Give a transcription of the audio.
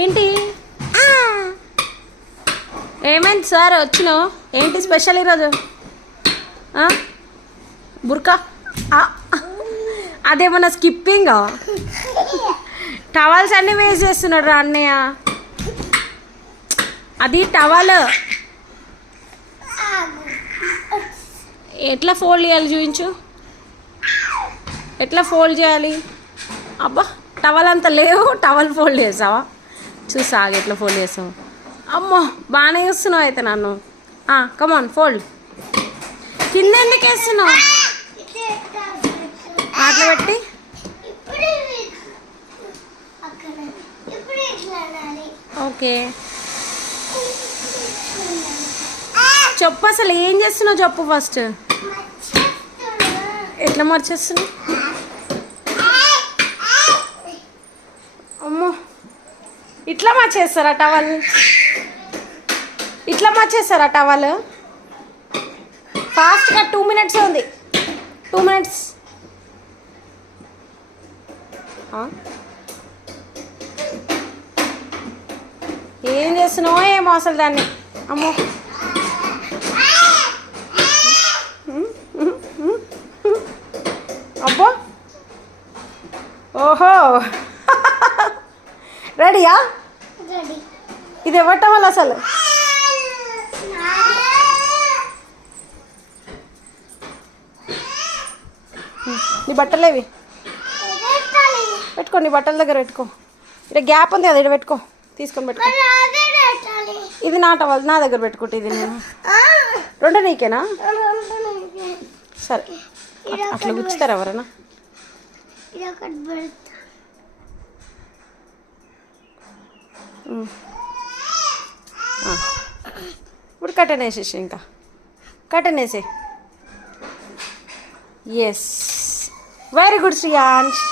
ఏంటి ఏమైంది సార్ వచ్చినావు? ఏంటి స్పెషల్ ఈరోజు? బుర్కా అదేమన్నా స్కిప్పింగ్? టవల్స్ అన్నీ వేస్ట్ చేస్తున్నాడు రా అన్నయ్య. అది టవల్ ఎట్లా ఫోల్డ్ చేయాలి చూపించు. ఎట్లా ఫోల్డ్ చేయాలి? అబ్బా టవల్ అంత లేవు, టవల్ ఫోల్డ్ చేసావా? చూసా ఎట్లా ఫోల్డ్ చేసావు. అమ్మో బాగానే వేస్తున్నావు అయితే నన్ను. కమాన్ ఫోల్డ్. కింద ఎందుకు వేస్తున్నావు? అట్లా పెట్టి ఓకే. చెప్పు అసలు ఏం చేస్తున్నావు చెప్పు ఫస్ట్. ఎట్లా మర్చేస్తున్నావు? అమ్మో ఇట్లా మార్చేస్తారా టవల్? ఇట్లా మార్చేస్తారా టవల్? ఫాస్ట్గా 2 minutes ఉంది. 2 minutes. ఏం చేస్తున్నావో ఏమో అసలు దాన్ని. అమ్మో అబ్బో ఓహో రెడీయా? ఇది ఇవ్వటం వల్ల అసలు నీ బట్టలేవి పెట్టుకో, నీ బట్టల దగ్గర పెట్టుకో. ఇక్కడ గ్యాప్ ఉంది కదా, ఇక్కడ పెట్టుకో, తీసుకొని పెట్టుకో. ఇది నా టవల్, నా దగ్గర పెట్టుకుంటే ఇది నేను. రెండు నీకేనా? సరే అట్లా గుచ్చుతారు ఎవరైనా? ఇప్పుడు కట్టెన్ వేసేసి, ఇంకా కట్టెన్ వేసే. Yes very good Shriyansh.